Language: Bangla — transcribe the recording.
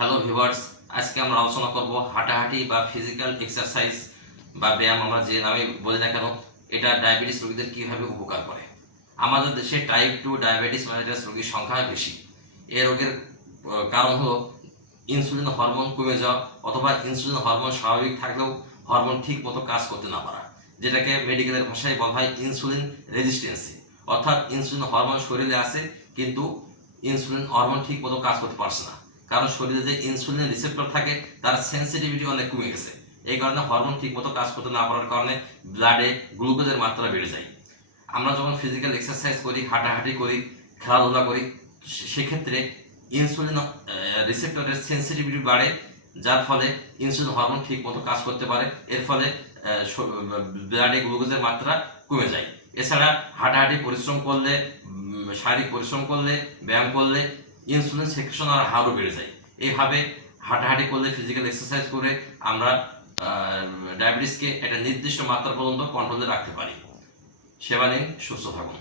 হ্যালো ভিউয়ার্স, আজকে আমরা আলোচনা করব হাঁটাহাঁটি বা ফিজিক্যাল এক্সারসাইজ বা ব্যায়াম আমরা যে নামে বলি না কেন, এটা ডায়াবেটিস রোগীদের কীভাবে উপকার করে। আমাদের দেশে টাইপ 2 ডায়াবেটিস মেলিটাস রোগীর সংখ্যা বেশি। এই রোগের কারণ হলো ইনসুলিন হরমোন কমে যাওয়া অথবা ইনসুলিন হরমোন স্বাভাবিক থাকলেও হরমোন ঠিক মতো কাজ করতে না পারা, যেটাকে মেডিকেলের ভাষায় বলা হয় ইনসুলিন রেজিস্ট্যান্সি। অর্থাৎ ইনসুলিন হরমোন শরীরে আছে কিন্তু ইনসুলিন হরমোন ঠিক মতো কাজ করতে পারছে না, কারণ শরীরে যে ইনসুলিনের রিসেপ্টর থাকে তার সেন্সিটিভিটি অনেক কমে গেছে। এই কারণে হরমোন ঠিক মতো কাজ করতে না পারার কারণে ব্লাডে গ্লুকোজের মাত্রা বেড়ে যায়। আমরা যখন ফিজিক্যাল এক্সারসাইজ করি, হাঁটাহাঁটি করি, খেলাধুলা করি, সেক্ষেত্রে ইনসুলিন রিসেপ্টরের সেন্সিটিভিটি বাড়ে, যার ফলে ইনসুলিন হরমোন ঠিক মতো কাজ করতে পারে। এর ফলে ব্লাডে গ্লুকোজের মাত্রা কমে যায়। এছাড়া হাঁটাহাঁটি পরিশ্রম করলে, শারীরিক পরিশ্রম করলে, ব্যায়াম করলে ইনসুলিন সেক্রেশন আর হারও বেড়ে যায়। এইভাবে হাঁটাহাঁটি করলে, ফিজিক্যাল এক্সারসাইজ করে আমরা ডায়াবেটিসকে একটা নির্দিষ্ট মাত্রা পর্যন্ত কন্ট্রোলে রাখতে পারি। সেবা নিন, সুস্থ থাকুন।